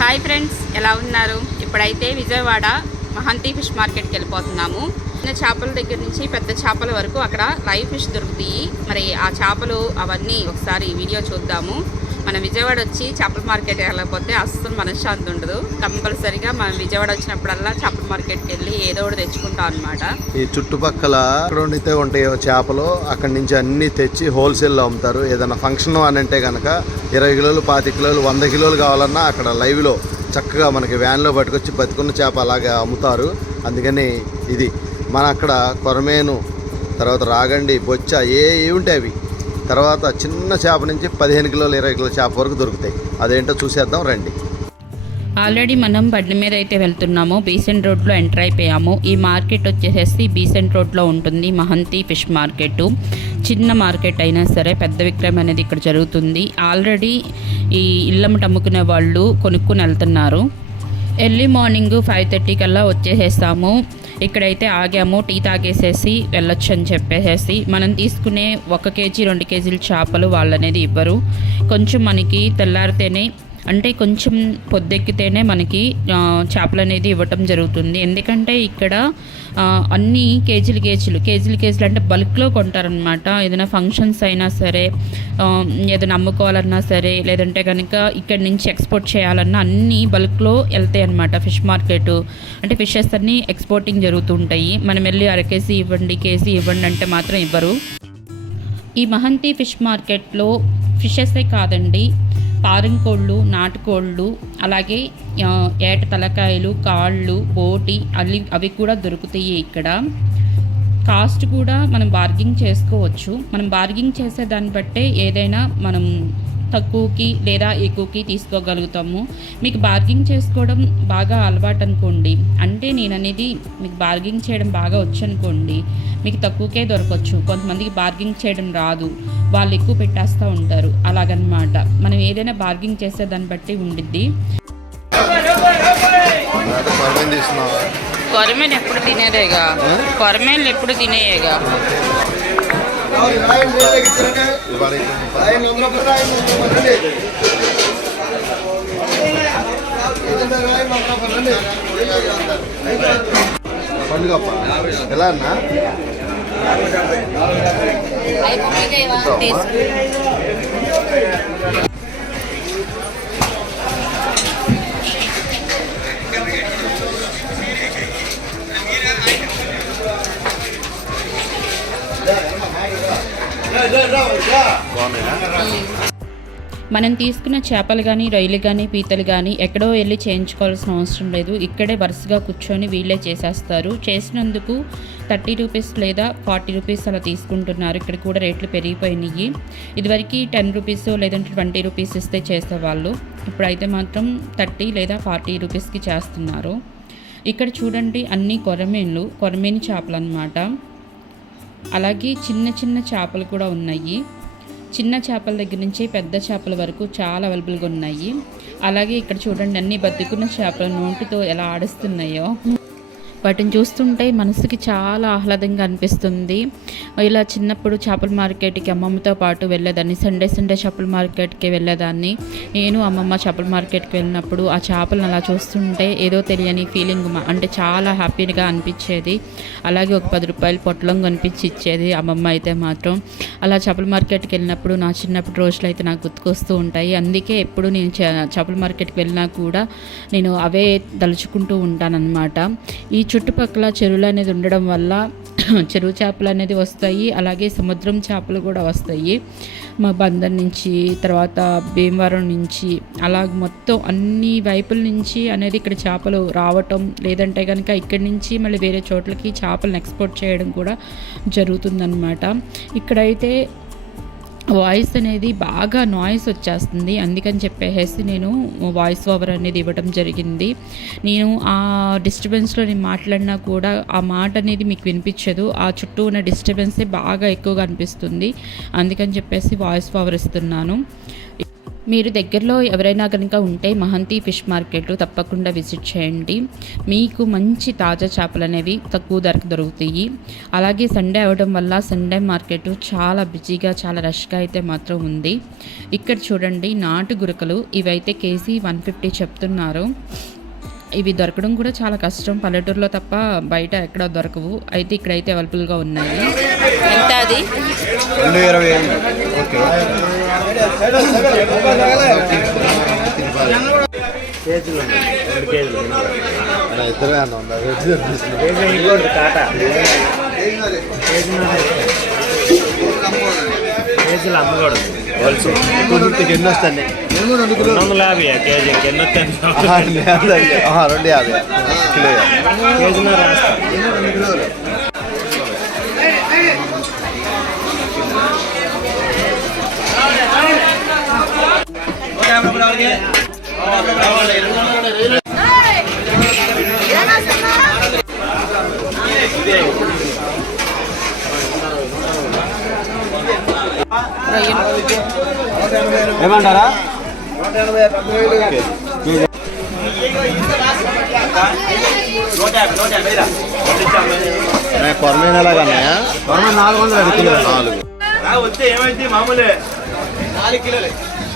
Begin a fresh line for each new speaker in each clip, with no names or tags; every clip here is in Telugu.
హాయ్ ఫ్రెండ్స్ ఎలా ఉన్నారు? ఇప్పుడైతే విజయవాడ మహంతి ఫిష్ మార్కెట్కి వెళ్ళిపోతున్నాము. చిన్న చేపల దగ్గర నుంచి పెద్ద చేపల వరకు అక్కడ లైవ్ ఫిష్ దొరుకుతాయి. మరి ఆ చేపలు అవన్నీ ఒకసారి వీడియో చూద్దాము. మన విజయవాడ వచ్చి చేపల మార్కెట్ వెళ్ళకపోతే అస్సలు మనశ్శాంతి ఉండదు. కంపల్సరిగా మనం విజయవాడ వచ్చినప్పుడల్లా చేపల మార్కెట్కి వెళ్ళి ఏదో ఒకటి తెచ్చుకుంటాం అనమాట
ఈ చుట్టుపక్కల ఎక్కడ ఉంటాయో చేపలు అక్కడి నుంచి అన్ని తెచ్చి హోల్సేల్లో అమ్ముతారు. ఏదైనా ఫంక్షన్ అని అంటే కనుక ఇరవై కిలోలు పాతి కిలోలు వంద కిలోలు కావాలన్నా అక్కడ లైవ్లో చక్కగా మనకి వ్యాన్లో పట్టుకొచ్చి బతుకున్న చేప అలాగే అమ్ముతారు. అందుకని ఇది. మన అక్కడ కొరమేను తర్వాత రాగండి బొచ్చ ఏ ఏ ఉంటాయి అవి? తర్వాత చిన్న చేప నుంచి పదిహేను కిలోలు ఇరవై కిలోల చేప వరకు దొరుకుతాయి. అదేంటో చూసేద్దాం రండి.
ఆల్రెడీ మనం బండి మీద అయితే వెళ్తున్నాము. బీసెంట్ రోడ్లో ఎంటర్ అయిపోయాము. ఈ మార్కెట్ వచ్చేసేసి బీసెంట్ రోడ్లో ఉంటుంది. Mahanti fish market. చిన్న మార్కెట్ అయినా సరే పెద్ద విక్రయం అనేది ఇక్కడ జరుగుతుంది. ఆల్రెడీ ఈ ఇళ్ళమ్మట అమ్ముకునే వాళ్ళు కొనుక్కుని వెళ్తున్నారు. ఎర్లీ మార్నింగ్ ఫైవ్ థర్టీ కల్లా వచ్చేసేస్తాము. ఇక్కడైతే ఆగాము టీ తాగేసేసి వెళ్ళొచ్చు అని చెప్పేసేసి. మనం తీసుకునే ఒక కేజీ రెండు కేజీల చేపలు వాళ్ళు అనేది ఇవ్వరు. కొంచెం మనకి తెల్లారితేనే అంటే కొంచెం పొద్దెక్కితేనే మనకి చేపలు అనేది ఇవ్వటం జరుగుతుంది. ఎందుకంటే ఇక్కడ అన్ని కేజీలు కేజీలు కేజీలు కేజీలు అంటే బల్క్లో కొంటారనమాట ఏదైనా ఫంక్షన్స్ అయినా సరే ఏదైనా అమ్ముకోవాలన్నా సరే లేదంటే కనుక ఇక్కడ నుంచి ఎక్స్పోర్ట్ చేయాలన్నా అన్నీ బల్క్లో వెళ్తాయి అనమాట ఫిష్ మార్కెట్. అంటే ఫిషెస్ అన్నీ ఎక్స్పోర్టింగ్ జరుగుతుంటాయి. మనం వెళ్ళి అర కేజీ ఇవ్వండి కేజీ ఇవ్వండి అంటే మాత్రం ఇవ్వరు. ఈ మహంతి ఫిష్ మార్కెట్లో ఫిషెసే కాదండి. పారంకోళ్ళు నాటుకోళ్ళు అలాగే ఏట తలకాయలు కాళ్ళు బోటి అవి అవి కూడా దొరుకుతాయి ఇక్కడ. కాస్ట్ కూడా మనం బార్గింగ్ చేసుకోవచ్చు. మనం బార్గింగ్ చేసే దాన్ని బట్టే ఏదైనా మనం తక్కువకి లేదా ఎక్కువకి తీసుకోగలుగుతాము. మీకు బార్గింగ్ చేసుకోవడం బాగా అలవాటు అనుకోండి. అంటే నేను అనేది మీకు బార్గింగ్ చేయడం బాగా వచ్చు అనుకోండి. మీకు తక్కువకే దొరకవచ్చు కొంతమందికి బార్గింగ్ చేయడం రాదు. వాళ్ళు ఎక్కువ పెట్టేస్తూ ఉంటారు. అలాగనమాట. మనం ఏదైనా బార్గింగ్ చేసే దాన్ని బట్టి ఉండిద్ది. కొరమేలు ఎప్పుడు తినేదేగా? కొరమేలు ఎప్పుడు తినేయేగా?
పండుగ ఎలా అన్నా అయిపోయి
మనం తీసుకున్న చేపలు కానీ రొయ్యలు కానీ పీతలు కానీ ఎక్కడో వెళ్ళి చేయించుకోవాల్సిన అవసరం లేదు. ఇక్కడే వరుసగా కూర్చొని వీళ్ళే చేసేస్తారు. చేసినందుకు థర్టీ రూపీస్ లేదా ఫార్టీ రూపీస్ అలా తీసుకుంటున్నారు. ఇక్కడ కూడా రేట్లు పెరిగిపోయినాయి. ఇదివరకు టెన్ రూపీస్ లేదంటే ట్వంటీ రూపీస్ ఇస్తే చేసేవాళ్ళు. ఇప్పుడైతే మాత్రం థర్టీ లేదా ఫార్టీ రూపీస్కి చేస్తున్నారు. ఇక్కడ చూడండి అన్ని కొరమీన్లు కొరమీన్ చేపలు అన్నమాట అలాగే చిన్న చిన్న చేపలు కూడా ఉన్నాయి. చిన్న చేపల దగ్గర నుంచి పెద్ద చేపల వరకు చాలా అవైలబుల్గా ఉన్నాయి. అలాగే ఇక్కడ చూడండి అన్ని బతుకున్న చేపలు నోటితో ఎలా ఆడిస్తున్నాయో. వాటిని చూస్తుంటే మనసుకి చాలా ఆహ్లాదంగా అనిపిస్తుంది. ఇలా చిన్నప్పుడు చేపల మార్కెట్కి అమ్మమ్మతో పాటు వెళ్ళేదాన్ని సండే సండే చేపల మార్కెట్కి వెళ్ళేదాన్ని. నేను అమ్మమ్మ చేపల మార్కెట్కి వెళ్ళినప్పుడు ఆ చేపలను అలా చూస్తుంటే ఏదో తెలియని ఫీలింగ్ అంటే చాలా హ్యాపీగా అనిపించేది. అలాగే ఒక పది రూపాయలు పొట్లం కనిపించి ఇచ్చేది అమ్మమ్మ అయితే మాత్రం. అలా చేపల మార్కెట్కి వెళ్ళినప్పుడు నా చిన్నప్పుడు రోజులు అయితే నాకు గుర్తుకొస్తూ ఉంటాయి. అందుకే ఎప్పుడు నేను చే- చేపల మార్కెట్కి వెళ్ళినా కూడా నేను అవే తలుచుకుంటూ ఉంటానన్నమాట. ఈ చుట్టుపక్కల చెరువులు అనేది ఉండడం వల్ల చెరువు చేపలు అనేది వస్తాయి. అలాగే సముద్రం చేపలు కూడా వస్తాయి. మా బందర్ నుంచి తర్వాత భీమవరం నుంచి అలా మొత్తం అన్ని వైపుల నుంచి అనేది ఇక్కడ చేపలు రావటం లేదంటే కనుక ఇక్కడి నుంచి మళ్ళీ వేరే చోట్లకి చేపలను ఎక్స్పోర్ట్ చేయడం కూడా జరుగుతుందన్నమాట. ఇక్కడైతే వాయిస్ అనేది బాగా నాయిస్ వచ్చేస్తుంది. అందుకని చెప్పేసి నేను వాయిస్ ఓవర్ అనేది ఇవ్వడం జరిగింది. నేను ఆ డిస్టర్బెన్స్లో నేను మాట్లాడినా కూడా ఆ మాట అనేది మీకు వినిపించదు. ఆ చుట్టూ ఉన్న డిస్టర్బెన్సే బాగా ఎక్కువగా అనిపిస్తుంది. అందుకని చెప్పేసి వాయిస్ ఓవర్ ఇస్తున్నాను. మీరు దగ్గరలో ఎవరైనా కనుక ఉంటే మహంతి ఫిష్ మార్కెట్ తప్పకుండా విజిట్ చేయండి. మీకు మంచి తాజా చేపలు అనేవి తక్కువ ధరకు దొరుకుతాయి. అలాగే సండే అవడం వల్ల సండే మార్కెట్ చాలా బిజీగా చాలా రష్గా అయితే మాత్రం ఉంది. ఇక్కడ చూడండి నాటు గురకలు ఇవైతే కేజీ వన్ ఫిఫ్టీ చెప్తున్నారు. ఇవి దొరకడం కూడా చాలా కష్టం. పల్లెటూరులో తప్ప బయట ఎక్కడ దొరకవు. అయితే ఇక్కడైతే అవైలబుల్గా ఉన్నాయి. ఎంత అది?
రెండు ఇరవై ఓకే.
కేజీలు రెండు కేజీలు.
ఇద్దరే
ఇంకోటి కాటా? కేజీలు అమ్మకూడదు
కుదుర్తికి ఎన్ని వస్తాయి
రెండు వందల యాభై కేజీ ఎన్ని వస్తాయి
రెండు యాభై. కిలో
కేజీలో రాస్తా
ఏమంటారా? కొరమైన ఎలాగన్నాయా కొరమైన నాలుగు వందలు కిలో నాలుగు.
వస్తే ఏమైంది మామూలే? నాలుగు కిలోలే.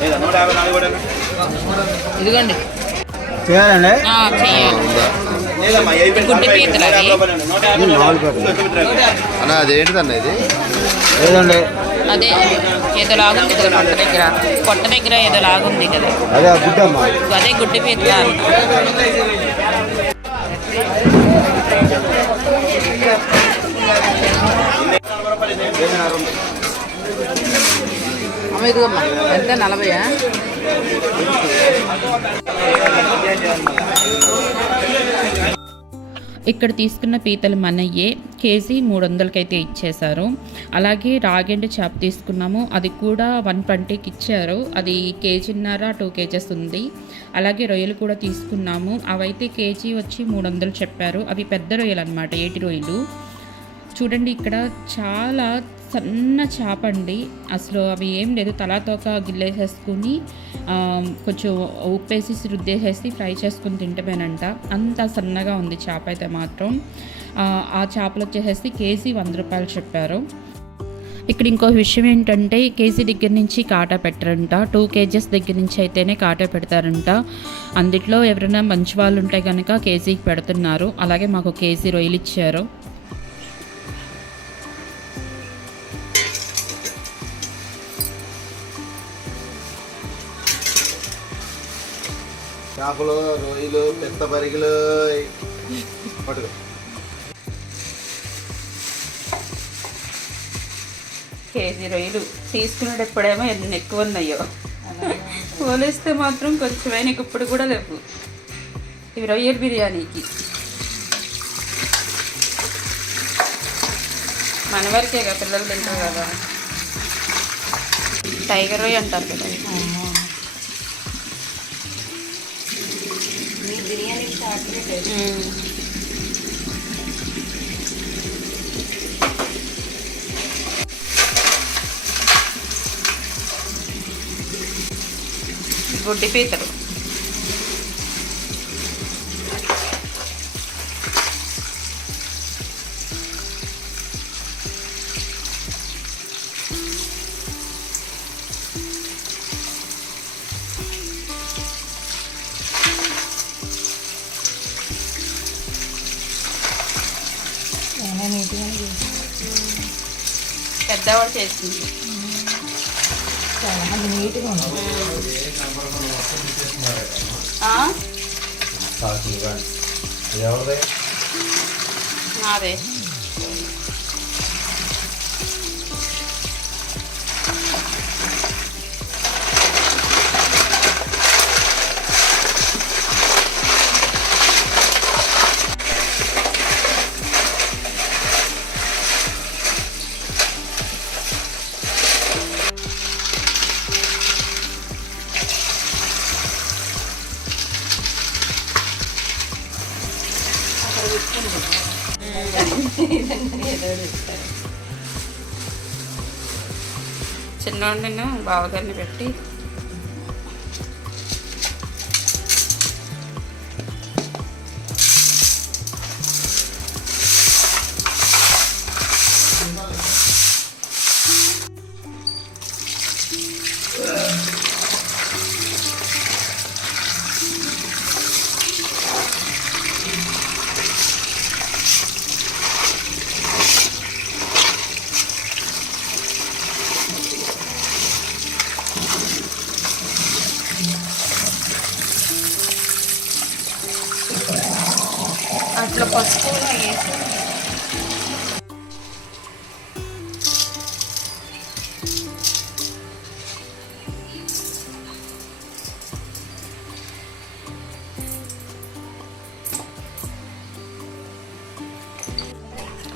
లేదా నూట యాభై నాలుగు కూడా
ఇదిగోండి.
చేయాలండి? కట్టలు. అన్న అదేంటిదన్న ఇది?
లేదండి
అదే ఏదో లాగుంది కదా పొట్ట దగ్గర. పొట్ట దగ్గర ఏదో లాగుంది కదా.
అదే గుడ్డమ్మా.
అదే గుడ్డి పీతల. అమ్మ ఇదిగమ్మా ఎంత? నలభయా? ఇక్కడ తీసుకున్న పీతలు మనయ్యే. కేజీ మూడు వందలకైతే ఇచ్చేశారు. అలాగే రాగెండు చేప తీసుకున్నాము. అది కూడా వన్ ట్వంటీకి ఇచ్చారు. అది కేజీన్నర టూ కేజెస్ ఉంది. అలాగే రొయ్యలు కూడా తీసుకున్నాము. అవైతే కేజీ వచ్చి మూడు వందలు చెప్పారు. అవి పెద్ద రొయ్యలు అనమాట ఏటి రొయ్యలు. చూడండి ఇక్కడ చాలా సన్న చేప అండి. అసలు అవి ఏం లేదు. తలాతోక గిల్లేసేసుకుని కొంచెం ఉప్పేసి రుద్దేసేసి ఫ్రై చేసుకుని తింటమేనంట. అంత సన్నగా ఉంది చేప అయితే మాత్రం. ఆ, ఆ చేపలు వచ్చేసేసి కేజీ వంద రూపాయలు చెప్పారు. ఇక్కడ ఇంకో విషయం ఏంటంటే కేజీ దగ్గర నుంచి కాటా పెట్టరంట. టూ కేజెస్ దగ్గర నుంచి అయితేనే కాటా పెడతారంట. అందుట్లో ఎవరైనా మంచి వాళ్ళు ఉంటే కనుక కేజీకి పెడుతున్నారు. అలాగే మాకు కేజీ రొయ్యలు ఇచ్చారు.
చేపలు రొయ్యలు పెద్ద పరిగెలు. పట్టుకో.
కేజీ రొయ్యలు. తీసుకునేటప్పుడేమో ఎన్ని ఎక్కువ ఉన్నాయో పోలిస్తే మాత్రం కొంచెమే నీకు ఇప్పుడు కూడా లేవు. ఇవి రొయ్యల బిర్యానీకి. మన వరకే కదా పిల్లలు తింటారు కదా. టైగర్ రొయ్య అంటారు కదా. గుడ్డి పీతలు. పెద్దవాడు చేసింది ఆ? నాదే. చిన్నోడిని బావగారిని పెట్టి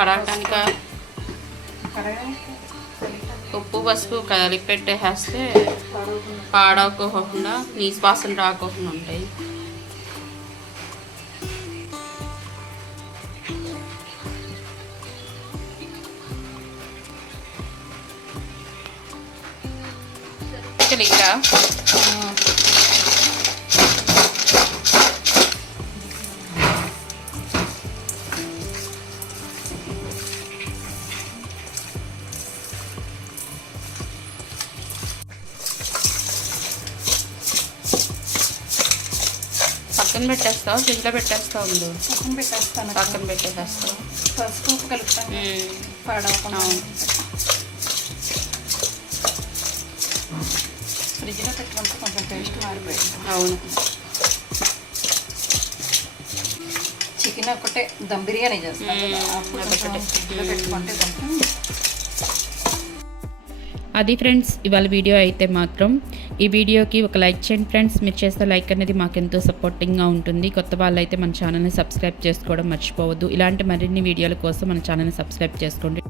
కడగటానిక ఉప్పు పసుపు కలిపి పెట్టేస్తే పాడవకోకుండా నీసు వాసన రాకోకుండా ఉంటాయి. ఇక్కడ పక్కన పెట్టేస్తావు? ఫ్రిడ్జ్లో పెట్టేస్తావు ఉండు
పక్కన పెట్టేస్తాను
పక్కన పెట్టేసేస్తావు?
పసుపు కలుపుతాను. పాడవకుండా.
అవును.
ఫ్రిడ్జ్లో పెట్టుకుంటే కొంచెం టేస్ట్ మారిపోయింది.
అవును.
చికెన్ ఒకటే దమ్ బిర్యానీ చేస్తాను. ఫ్రిడ్జ్లో పెట్టుకుంటే కొంచెం
అది ఫ్రెండ్స్ ఇవాళ వీడియో అయితే మాత్రం ఈ వీడియోకి ఒక లైక్ చేయండి ఫ్రెండ్స్. మీరు చేస్తే లైక్ అనేది మాకు ఎంతో సపోర్టింగ్గా ఉంటుంది. కొత్త వాళ్ళైతే మన ఛానల్ని సబ్స్క్రైబ్ చేసుకోవడం మర్చిపోవద్దు. ఇలాంటి మరిన్ని వీడియోల కోసం మన ఛానల్ని సబ్స్క్రైబ్ చేసుకోండి.